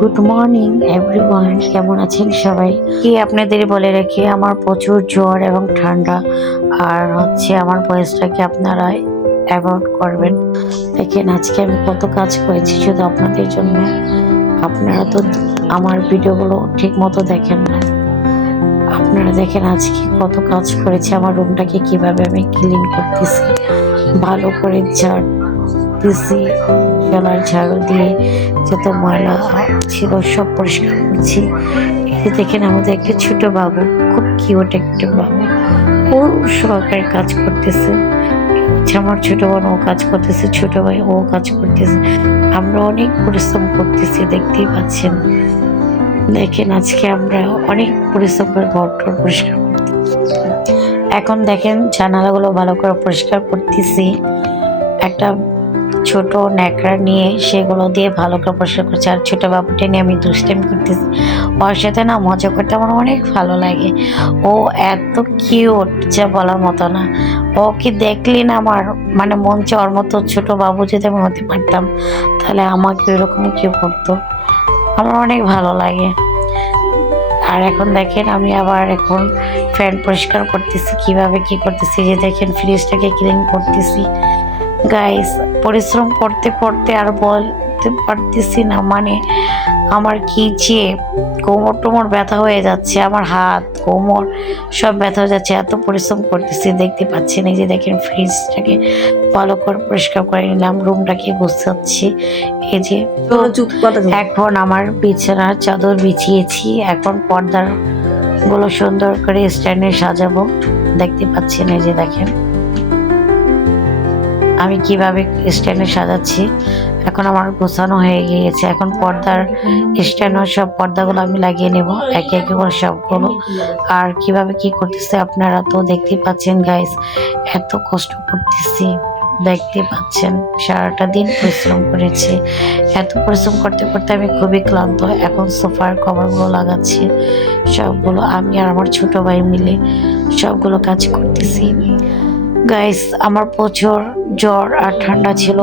Good morning everyone কেমন আছেন সবাই? কি আপনাদের বলে রাখি আমার প্রচুর জ্বর এবং ঠান্ডা, আর হচ্ছে আমার বয়সটাকে আপনারা অ্যাভয়েড করবেন। দেখেন, আজকে আমি কত কাজ করেছি শুধু আপনাদের জন্য। আপনারা তো আমার ভিডিওগুলো ঠিক মতো দেখেন না। আপনারা দেখেন, আজকে কত কাজ করেছি, আমার রুমটাকে কীভাবে আমি ক্লিন করতেছি, ভালো করে ঝাড় দিছি জলার ঝাড়ু দিয়ে যত ময়লা ছিল সব পরিষ্কার করছি। এই দেখেন আমাদের একটা ছোট বাবু, খুব কিউট একটা বাবু। ও সরকারি কাজ করতেছে। আমার ছোট বোন ও কাজ করতেছে, ছোট ভাই ও কাজ করতেছে। আমরা অনেক পরিশ্রম করতেছি, দেখতেই পাচ্ছেন। দেখেন আজকে আমরা অনেক পরিশ্রম করে ঘর টর পরিষ্কার এখন দেখেন জানালাগুলো ভালো করে পরিষ্কার করতেছি। একটা ছোট ন্যাকড়া নিয়ে সেগুলো দিয়ে ভালো করে পরিষ্কার করছি। আর ছোট বাবুটা নিয়ে আমি দুষ্টামি করতেছি। ওর সাথে না মজা করতে আমার অনেক ভালো লাগে। ও এত কিউট যা বলার মতো না। ওকে দেখলি না আমার মানে মন চাওয়ার ওর মতো ছোটো বাবু যদি আমি হতে পারতাম, তাহলে আমাকে ওইরকম কেউ করতো। আমার অনেক ভালো লাগে। আর এখন দেখেন আমি আবার এখন ফ্যান পরিষ্কার করতেছি। কীভাবে কি করতেছি? যে দেখেন ফ্রিজটাকে ক্লিন করতেছি। গাইস পরিশ্রম করতে করতে আর বলতে পারতেছি না মানে আমার কি যে কোমর টোমর ব্যথা হয়ে যাচ্ছে আমার হাত কোমর সব ব্যথা হয়ে যাচ্ছে এত পরিশ্রম করতেছি দেখতে পাচ্ছি এই যে দেখেন ফ্রিজটাকে ভালো করে পরিষ্কার করে নিলাম রুমটাকে গুছাচ্ছি এই যে এখন আমার বিছানার চাদর বিছিয়েছি এখন পর্দারগুলো সুন্দর করে স্ট্যান্ডে সাজাবো দেখতে পাচ্ছেন এই যে দেখেন। আমি কীভাবে স্ট্যান্ডে সাজাচ্ছি? এখন আমার গোছানো হয়ে গিয়েছে। এখন পর্দার স্ট্যান্ড সব পর্দাগুলো আমি লাগিয়ে নেব। একে একে করে সবগুলো। আর কীভাবে কি করতেছে আপনারা তো দেখতেই পাচ্ছেন গাইস এত কষ্ট করতেছি। দেখতে পাচ্ছেন, সারাটা দিন পরিশ্রম করেছি। এত পরিশ্রম করতে করতে আমি খুবই ক্লান্ত। এখন সোফার কভারগুলো লাগাচ্ছি। সবগুলো আমি আর আমার ছোট ভাই মিলে সবগুলো কাজ করতেছি। গাইস আমার প্রচুর জ্বর আর ঠান্ডা ছিল।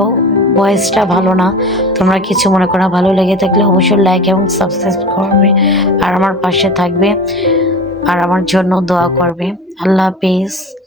ভয়েসটা ভালো না। তোমরা কিছু মনে করো ভালো লেগে থাকলে অবশ্যই লাইক এবং সাবস্ক্রাইব করবে। আর আমার পাশে থাকবে। আর আমার জন্য দোয়া করবে। আল্লাহ হাফিজ।